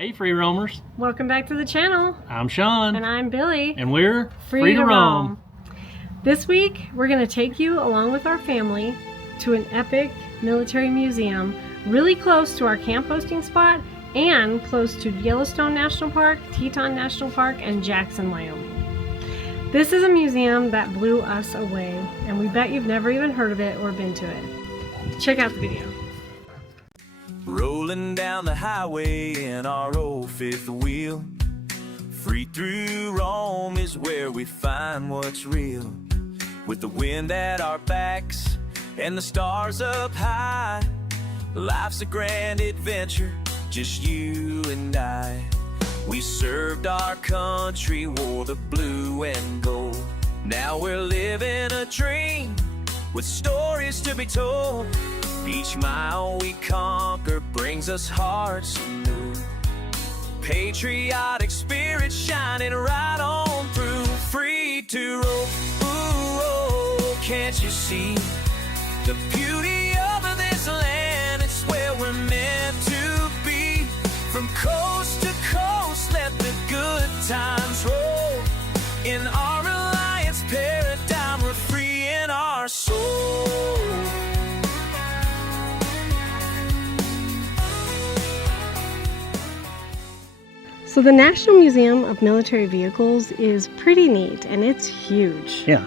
Hey free roamers, Welcome back to the channel. I'm Sean. And I'm Billy. And we're free to roam. This week we're going to take you along with our family to an epic military museum really close to our camp posting spot and close to Yellowstone National Park, Teton National Park, and Jackson, Wyoming. This is a museum that blew us away, and we bet you've never even heard of it or been to it. Check out the video. Rolling down the highway in our old fifth wheel. Free through Rome is where we find what's real. With the wind at our backs and the stars up high, life's a grand adventure, just you and I. We served our country, wore the blue and gold. Now we're living a dream with stories to be told. Each mile we conquer brings us hearts anew. Patriotic spirit shining right on through. Free to roam, ooh, oh, can't you see the beauty of this land? It's where we're meant to be. From coast to coast, let the good times roll. In our Alliance paradigm, we're free in our soul. So the National Museum of Military Vehicles is pretty neat, and it's huge. Yeah,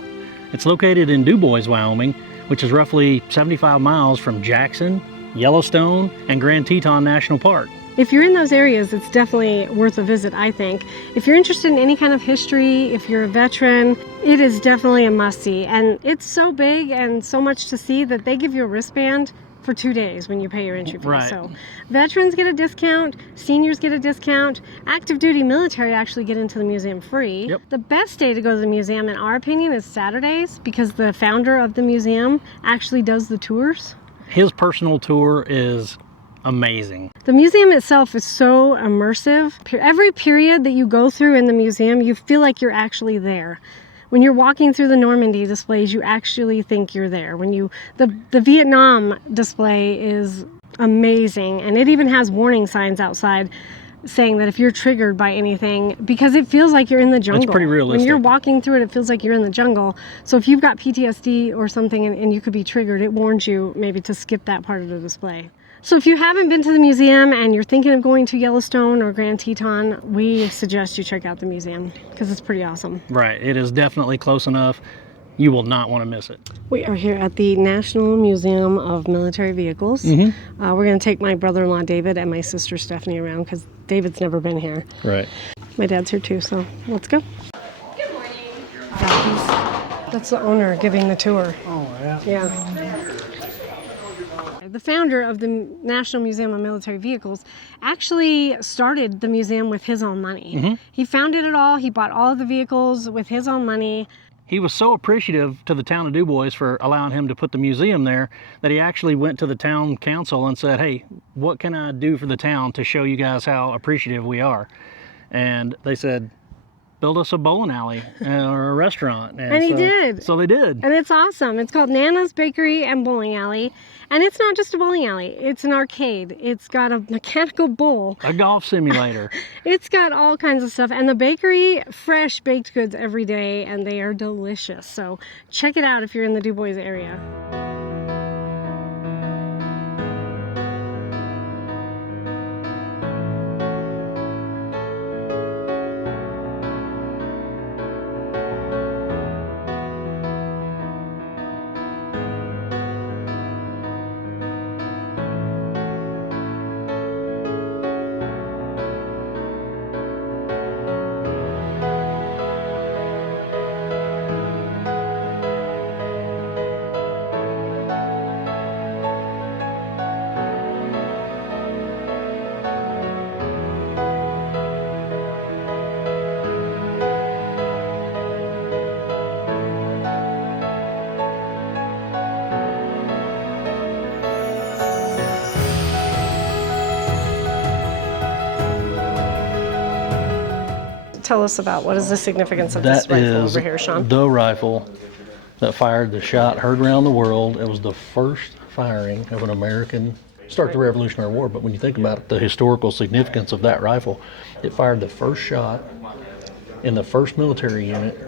it's located in Dubois, Wyoming, which is roughly 75 miles from Jackson, Yellowstone, and Grand Teton National Park. If you're in those areas, it's definitely worth a visit, I think. If you're interested in any kind of history, if you're a veteran, it is definitely a must-see. And it's so big and so much to see that they give you a wristband for 2 days when you pay your entry fee. Right. So veterans get a discount, seniors get a discount, active duty military actually get into the museum free. Yep. The best day to go to the museum, in our opinion, is Saturdays, because the founder of the museum actually does the tours. His personal tour is amazing. The museum itself is so immersive. Every period that you go through in the museum, you feel like you're actually there. When you're walking through the Normandy displays, you actually think you're there. The Vietnam display is amazing, and it even has warning signs outside saying that if you're triggered by anything, because it feels like you're in the jungle. It's pretty realistic. When you're walking through it feels like you're in the jungle. So if you've got PTSD or something and you could be triggered, it warns you maybe to skip that part of the display. So if you haven't been to the museum and you're thinking of going to Yellowstone or Grand Teton, we suggest you check out the museum because it's pretty awesome. Right, it is definitely close enough. You will not want to miss it. We are here at the National Museum of Military Vehicles. Mm-hmm. We're going to take my brother-in-law David and my sister Stephanie around because David's never been here. Right. My dad's here too, so let's go. Good morning. That's the owner giving the tour. Oh, yeah. Yeah. The founder of the National Museum of Military Vehicles actually started the museum with his own money. Mm-hmm. He founded it all. He bought all of the vehicles with his own money. He was so appreciative to the town of Dubois for allowing him to put the museum there that he actually went to the town council and said, hey, what can I do for the town to show you guys how appreciative we are? And they said, build us a bowling alley or a restaurant. And he did. So they did. And it's awesome. It's called Nana's Bakery and Bowling Alley. And it's not just a bowling alley. It's an arcade. It's got a mechanical bull. A golf simulator. It's got all kinds of stuff. And the bakery, fresh baked goods every day, and they are delicious. So check it out if you're in the Dubois area. Tell us about what is the significance of this rifle over here, Sean? The rifle that fired the shot heard around the world. It was the first firing of an American start the Revolutionary War. But when you think about the historical significance of that rifle, it fired the first shot in the first military unit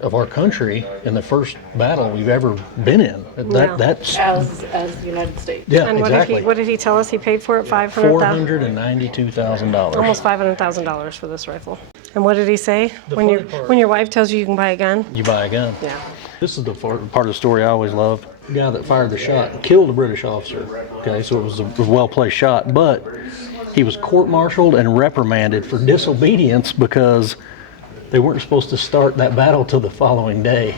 of our country in the first battle we've ever been in. That's as the United States. yeah, And exactly. what did he tell us he paid for it? $492,000. Almost $500,000 for this rifle. And what did he say? When your wife tells you can buy a gun? You buy a gun. Yeah. This is the part of the story I always loved. The guy that fired the shot killed a British officer. Okay, so it was a well-placed shot, but he was court-martialed and reprimanded for disobedience because they weren't supposed to start that battle till the following day.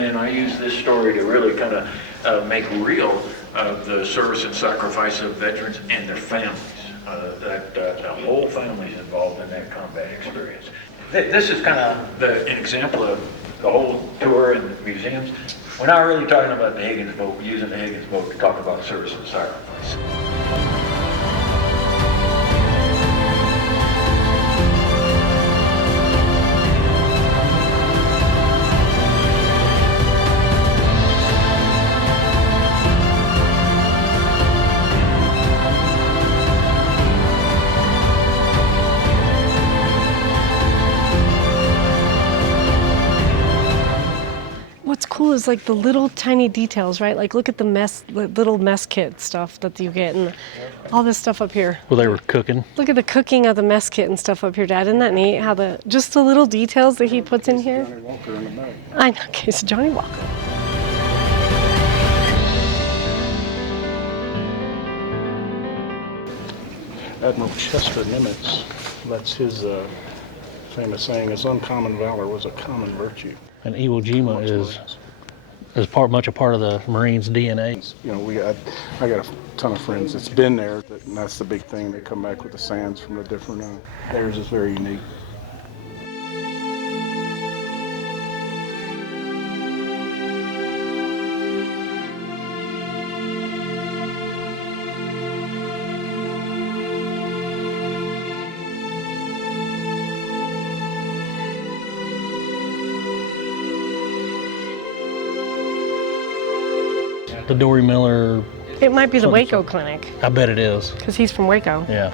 And I use this story to really kind of make real the service and sacrifice of veterans and their families. That the whole family's involved in that combat experience. This is kind of an example of the whole tour and the museums. We're not really talking about the Higgins boat. We're using the Higgins boat to talk about service and sacrifice. What's cool is like the little tiny details, right? Like look at the little mess kit stuff that you get and all this stuff up here. Well, they were cooking. Look at the cooking of the mess kit and stuff up here, Dad. Isn't that neat? How just the little details that he puts in here. Johnny Walker in the back. I know, case of Johnny Walker. Admiral Chester Nimitz, that's his famous saying, "His uncommon valor was a common virtue." And Iwo Jima is much a part of the Marines' DNA. You know, I got a ton of friends that's been there, and that's the big thing. They come back with the sands from the different. Theirs is very unique. The Dory Miller, It might be the Waco Clinic I bet it is. because he's from Waco. Yeah.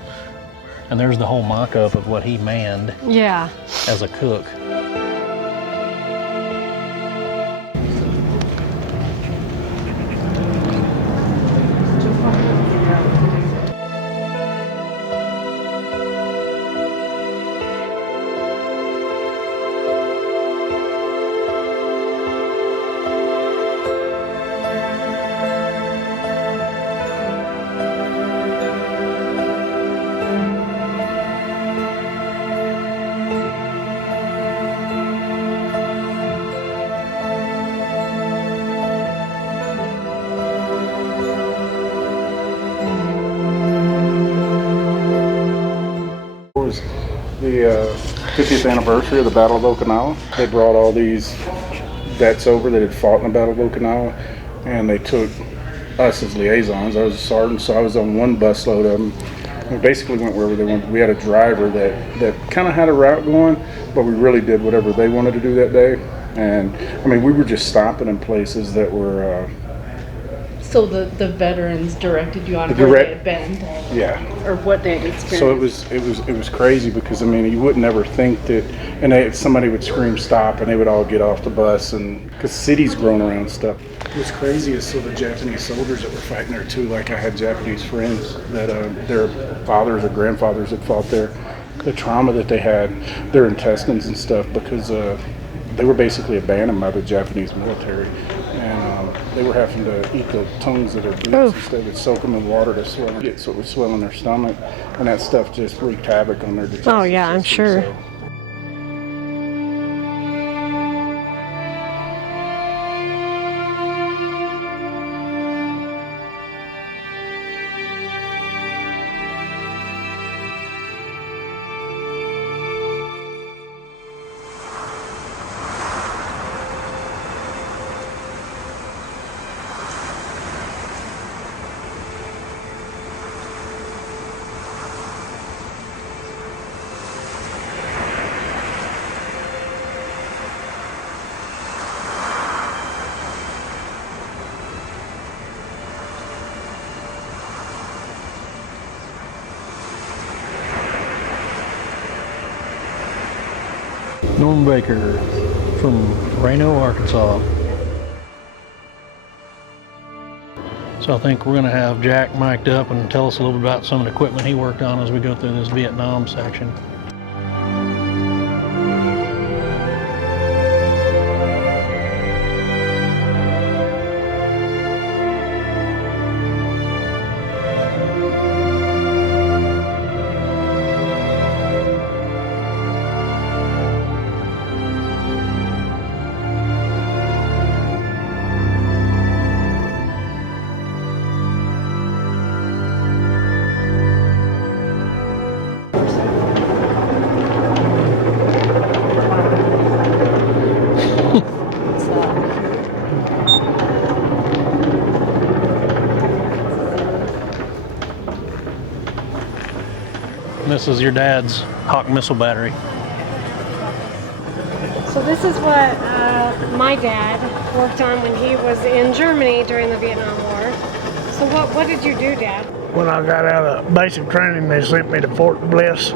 And there's the whole mock-up of what he manned Yeah. as a cook. The 50th anniversary of the Battle of Okinawa. They brought all these vets over that had fought in the Battle of Okinawa, and they took us as liaisons. I was a sergeant, so I was on one busload of them. We basically went wherever they wanted. We had a driver that kind of had a route going, but we really did whatever they wanted to do that day. And I mean, we were just stopping in places that were. So the veterans directed you on The where direct- they had been, Yeah. or what they had experienced. So it was crazy because I mean you would never think that, and somebody would scream stop and they would all get off the bus, and because cities grown around stuff. What's crazy is so the Japanese soldiers that were fighting there too. Like I had Japanese friends that their fathers or grandfathers had fought there. The trauma that they had, their intestines and stuff, because they were basically abandoned by the Japanese military. And they were having to eat the tongues of their boots instead. They would soak them in water to swell it, so it would swell in their stomach, and that stuff just wreaked havoc on their digestive Oh, yeah, I'm system, sure. so. Norman Baker from Reno, Arkansas. So I think we're going to have Jack mic'd up and tell us a little bit about some of the equipment he worked on as we go through this Vietnam section. This is your dad's Hawk missile battery. So this is what my dad worked on when he was in Germany during the Vietnam War. So what did you do, Dad? When I got out of basic training, they sent me to Fort Bliss,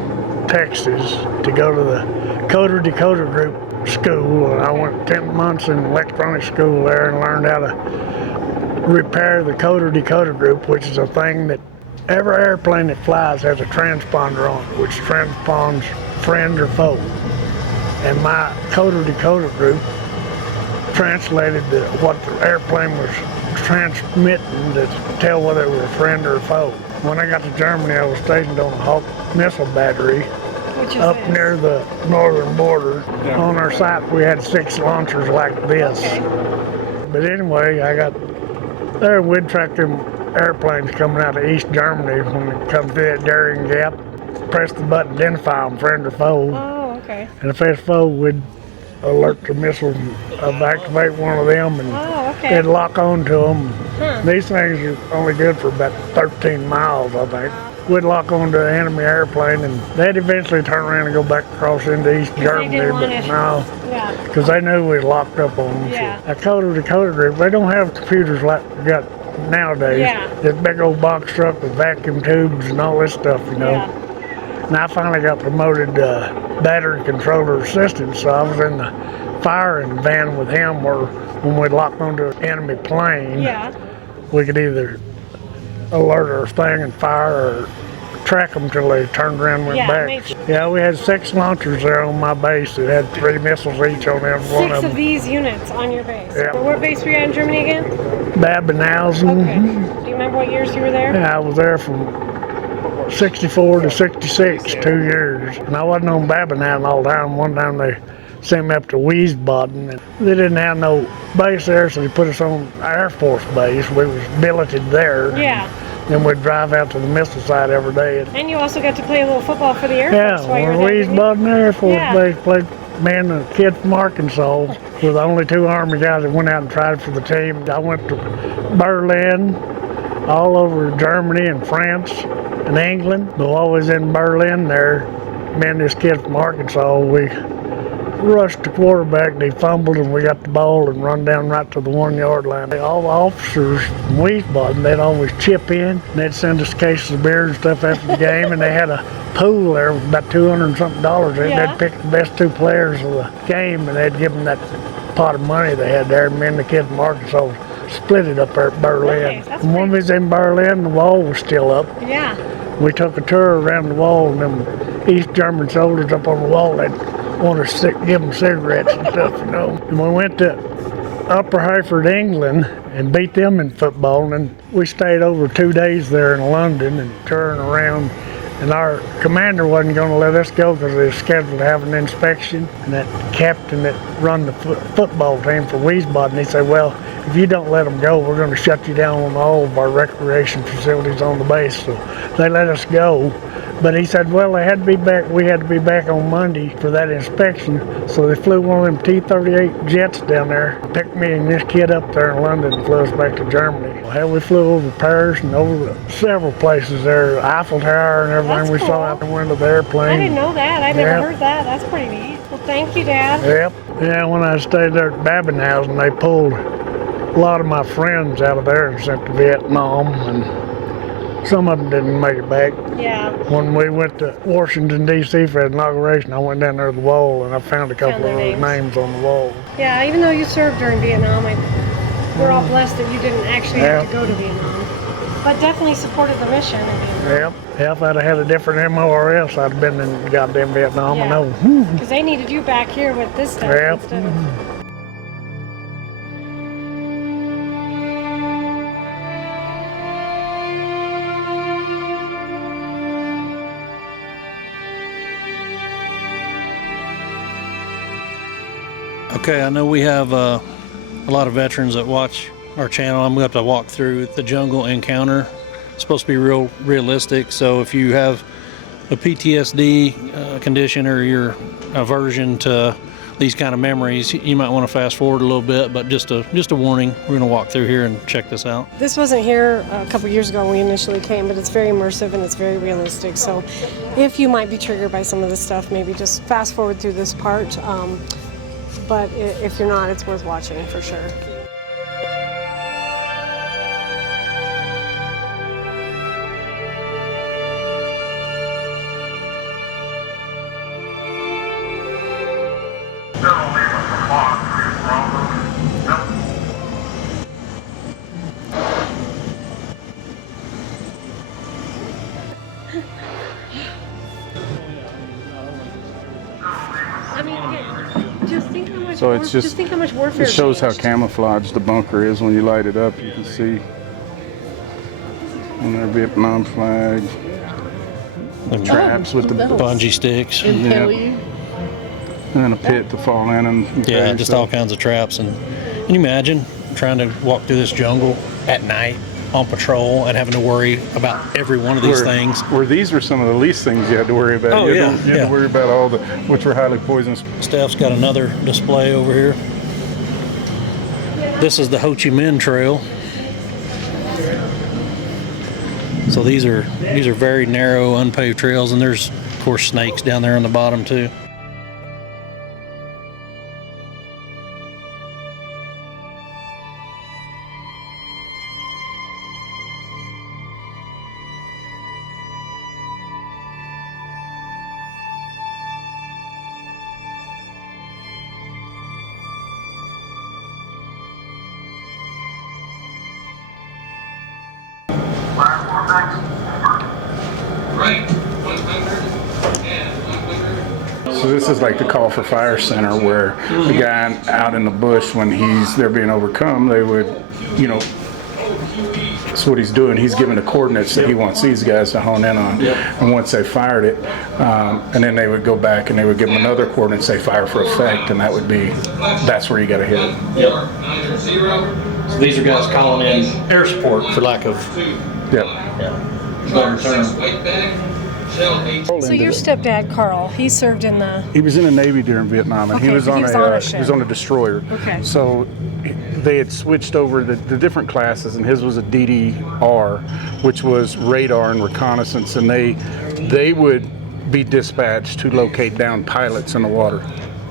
Texas to go to the coder decoder group school. And I went 10 months in electronic school there and learned how to repair the coder decoder group, which is a thing that every airplane that flies has a transponder on it, which transponds friend or foe. And my coder decoder group translated what the airplane was transmitting to tell whether it was a friend or a foe. When I got to Germany, I was stationed on a Hawk missile battery up near the northern border. Yeah. On our site, we had 6 launchers like this. Okay. But anyway, I got there, we'd track them airplanes coming out of East Germany when they come through that Darien Gap. Press the button, identify them, friend or foe. Oh, okay. And if it's foe, we'd alert the missiles and activate one of them, and it'd lock on to them. Huh. These things are only good for about 13 miles, I think. We'd lock on to an enemy airplane, and they'd eventually turn around and go back across into East Germany, but no, because they knew we was locked up on them. Yeah. So, a coder decoder group, they don't have computers like we got nowadays. Yeah. This big old box truck with vacuum tubes and all this stuff, you know. Yeah. And I finally got promoted battery controller assistant, so I was in the firing van with him, where when we'd lock onto an enemy plane, we could either alert our thing and fire or track them till they turned around and went back. Yeah, we had 6 launchers there on my base that had 3 missiles each on every one of them. 6 of these units on your base. Yeah. So where base were you at in Germany again? Babenhausen. Okay. Do you remember what years you were there? Yeah, I was there from 64 to 66, 2 years. And I wasn't on Babenhausen all the time. One time they sent me up to Wiesbaden, and they didn't have no base there, so they put us on Air Force Base. We was billeted there. Yeah. Then we'd drive out to the missile site every day. And you also got to play a little football for the Air Force while you were there. Wiesbaden Air Force Base. Played me and a kid from Arkansas. We're the only 2 Army guys that went out and tried for the team. I went to Berlin, all over Germany and France and England. But while I was in Berlin there, me and this kid from Arkansas, we rushed the quarterback, and he fumbled, and we got the ball and run down right to the 1-yard line. All the officers from Wiesbaden, they'd always chip in, and they'd send us cases of beer and stuff after the game, and they had a pool there with about $200 and something. They'd pick the best 2 players of the game, and they'd give them that pot of money they had there. Me and the kid from Arkansas split it up there at Berlin. And when we was in Berlin, the wall was still up. Yeah. We took a tour around the wall, and them East German soldiers up on the wall, they'd want to give them cigarettes and stuff, you know. And we went to Upper Hayford, England, and beat them in football. And we stayed over 2 days there in London and touring around. And our commander wasn't going to let us go because they were scheduled to have an inspection. And that captain that run the football team for Wiesbaden, he said, well, if you don't let them go, we're going to shut you down on all of our recreation facilities on the base. So they let us go. But he said, well, we had to be back on Monday for that inspection. So they flew one of them T-38 jets down there, picked me and this kid up there in London and flew us back to Germany. Well, we flew over Paris and over several places there, Eiffel Tower and everything. We saw out the window of the airplane. I didn't know that. I never heard that. That's pretty neat. Well, thank you, Dad. Yep. Yeah, when I stayed there at Babenhausen, they pulled a lot of my friends out of there and sent to Vietnam. And Some of them didn't make it back. Yeah. When we went to Washington, D.C. for the inauguration, I went down there to the wall and I found a couple their of those names on the wall. Yeah, even though you served during Vietnam, we're all blessed that you didn't actually have to go to Vietnam. But definitely supported the mission in Vietnam. Yeah, if I'd have had a different MORS, I'd have been in goddamn Vietnam. I know. Because they needed you back here with this stuff instead of... Okay, I know we have a lot of veterans that watch our channel. I'm going to have to walk through the jungle encounter. It's supposed to be real realistic, so if you have a PTSD condition or you're aversion to these kind of memories, you might want to fast forward a little bit, but just a warning, we're going to walk through here and check this out. This wasn't here a couple years ago when we initially came, but it's very immersive and it's very realistic. So if you might be triggered by some of this stuff, maybe just fast forward through this part. But if you're not, it's worth watching for sure. I mean, again, just think how much. So it's just think how much warfare. It shows how changed. camouflaged the bunker is when you light it up. You can see on their Vietnam flag. The traps with the Bungee sticks. Impale you. And then a pit to fall in and Yeah, just all kinds of traps. And can you imagine trying to walk through this jungle at night on patrol and having to worry about every one of these things? Where these were some of the least things you had to worry about. Oh, you yeah, had to worry about all the, which were highly poisonous. Steph's got another display over here. This is the Ho Chi Minh Trail. So these are very narrow, unpaved trails, and there's of course snakes down there on the bottom too. So this is like the call for fire center where the guy out in the bush, when they're being overcome, they would, that's what he's doing. He's giving the coordinates that he wants these guys to hone in on. And once they fired it, and then they would go back and they would give them another coordinate, say fire for effect, and that's where you got to hit it. Yep. So these are guys calling in air support, for lack of better term. So your stepdad, Carl, he served in the... He was in the Navy during Vietnam, and he was on a ship. He was on a destroyer. Okay. So they had switched over the different classes, and his was a DDR, which was radar and reconnaissance, and they would be dispatched to locate down pilots in the water,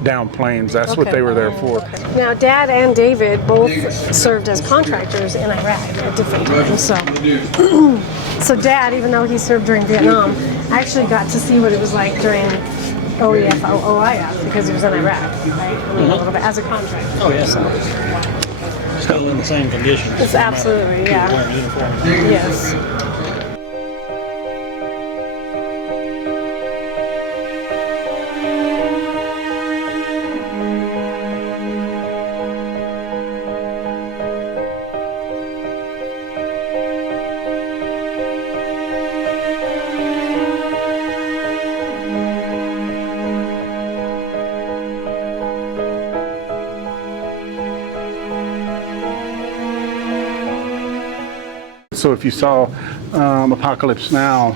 down planes. That's what they were there for. Now, Dad and David both served as contractors in Iraq at different times. So Dad, even though he served during Vietnam, actually got to see what it was like during OIF because he was in Iraq, right? A little bit as a contractor. Oh yeah. Still in the same conditions. It's absolutely, yeah. Wearing uniform. Yes. So if you saw Apocalypse Now,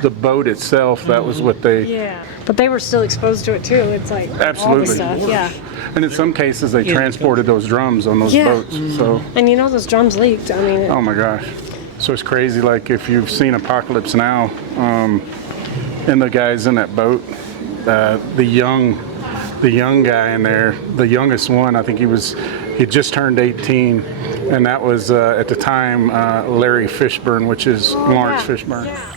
the boat itself, that was what they... Yeah, but they were still exposed to it too. It's like Absolutely. all the stuff, yeah. And in some cases, they transported those drums on those boats. So. And those drums leaked. I mean... Oh my gosh. So it's crazy, like if you've seen Apocalypse Now, and the guys in that boat, the young guy in there, the youngest one, I think he just turned 18, And that was at the time Larry Fishburne, which is Lawrence Fishburne. Yeah.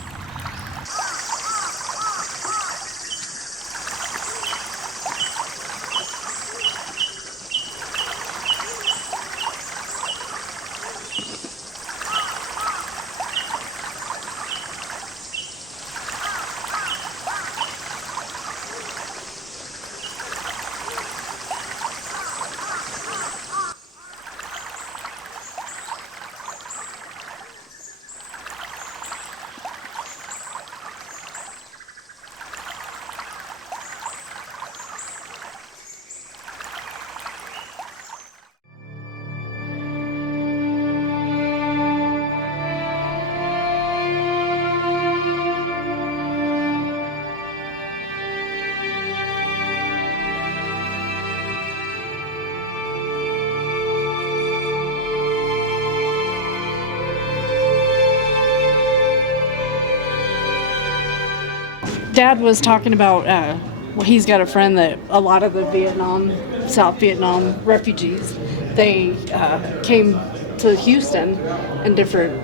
Dad was talking about, well, he's got a friend that a lot of the South Vietnam refugees, they came to Houston and different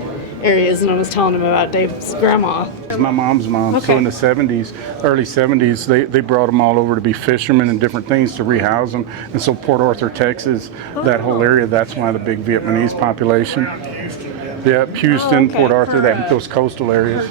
areas, and I was telling him about Dave's grandma. My mom's mom. Okay. So in the 70s, early 70s, they brought them all over to be fishermen and different things to rehouse them. And so Port Arthur, Texas, that whole area, that's why the big Vietnamese population. Yeah, Houston, Port Arthur, those coastal areas.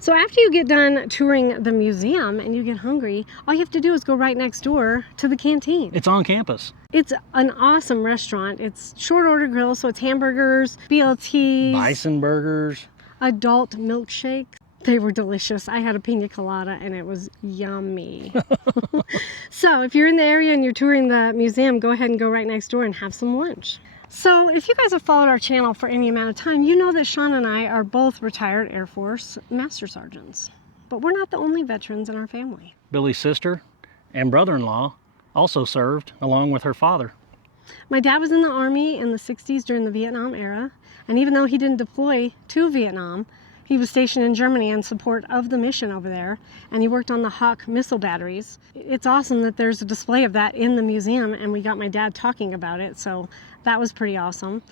So after you get done touring the museum and you get hungry, all you have to do is go right next door to the canteen. It's on campus. It's an awesome restaurant. It's short order grill, so it's hamburgers, BLTs, Bison burgers. adult milkshake. They were delicious. I had a pina colada and it was yummy. So if you're in the area and you're touring the museum, go ahead and go right next door and have some lunch. So if you guys have followed our channel for any amount of time, you know that Sean and I are both retired Air Force Master Sergeants. But we're not the only veterans in our family. Billie's sister and brother-in-law also served along with her father. My dad was in the Army in the 60s during the Vietnam era, and even though he didn't deploy to Vietnam, he was stationed in Germany in support of the mission over there, and he worked on the Hawk missile batteries. It's awesome that there's a display of that in the museum, and we got my dad talking about it, so that was pretty awesome.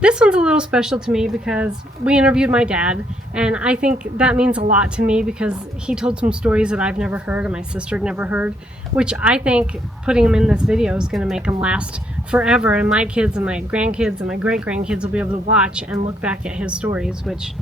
This one's a little special to me because we interviewed my dad, and I think that means a lot to me because he told some stories that I've never heard and my sister had never heard, which I think putting them in this video is going to make them last forever, and my kids and my grandkids and my great-grandkids will be able to watch and look back at his stories, which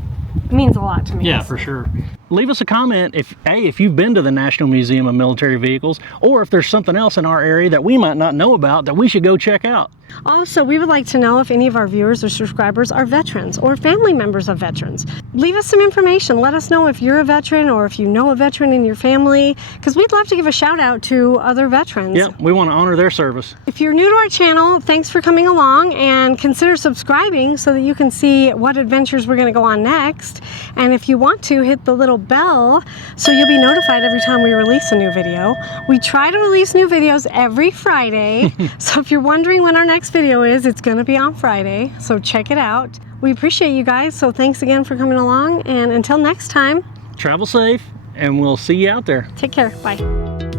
means a lot to me. Yeah, for sure. Leave us a comment if you've been to the National Museum of Military Vehicles, or if there's something else in our area that we might not know about that we should go check out. Also, we would like to know if any of our viewers or subscribers are veterans or family members of veterans. Leave us some information. Let us know if you're a veteran or if you know a veteran in your family, because we'd love to give a shout out to other veterans. Yeah, we want to honor their service. If you're new to our channel, thanks for coming along, and consider subscribing so that you can see what adventures we're going to go on next. And if you want to, hit the little bell so you'll be notified every time we release a new video. We try to release new videos every Friday. So if you're wondering when our next video is, it's going to be on Friday. So check it out. We appreciate you guys. So thanks again for coming along. And until next time, Travel safe, and we'll see you out there. take care. Bye.